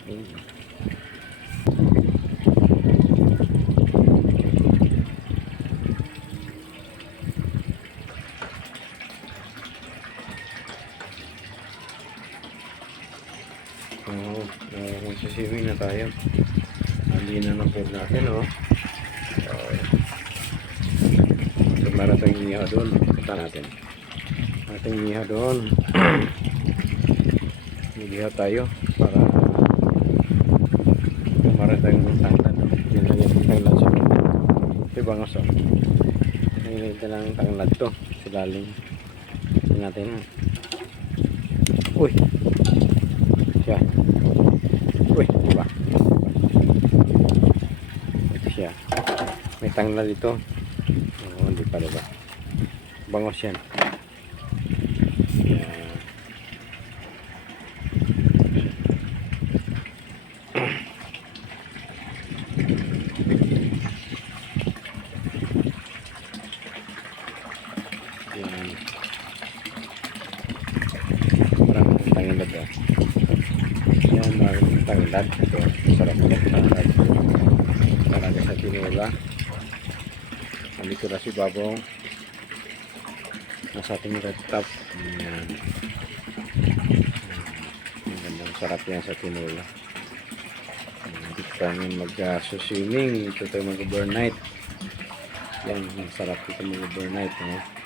Okay. Oo, uh, magsisiwi na tayo. Hindi na ng food natin, oh. Okay. So, marating niya doon. Kita natin. Marating niya doon. Niliha tayo. Pa para tanglad. Yan lang yung tanglad sa Ito bangos, oh. Nanginita lang ang tanglad to. Silalim. Tingnan natin. Uy! Siya. Uy, diba? Ito siya. May tanglad dito. Oo, hindi pa diba? Bangos. Yan. Yan. Maraming tanglad ah. Yan, maraming tanglad. Ito, sarap na. Talaga sa tinula. Nandito na si Babong. Nasa ating red top. Yan. Ang sarap yan sa tinula. Dito tayo mag-swimming. Dito tayo mag-overnight. Yan, ang sarap dito mag-overnight. No? Yan.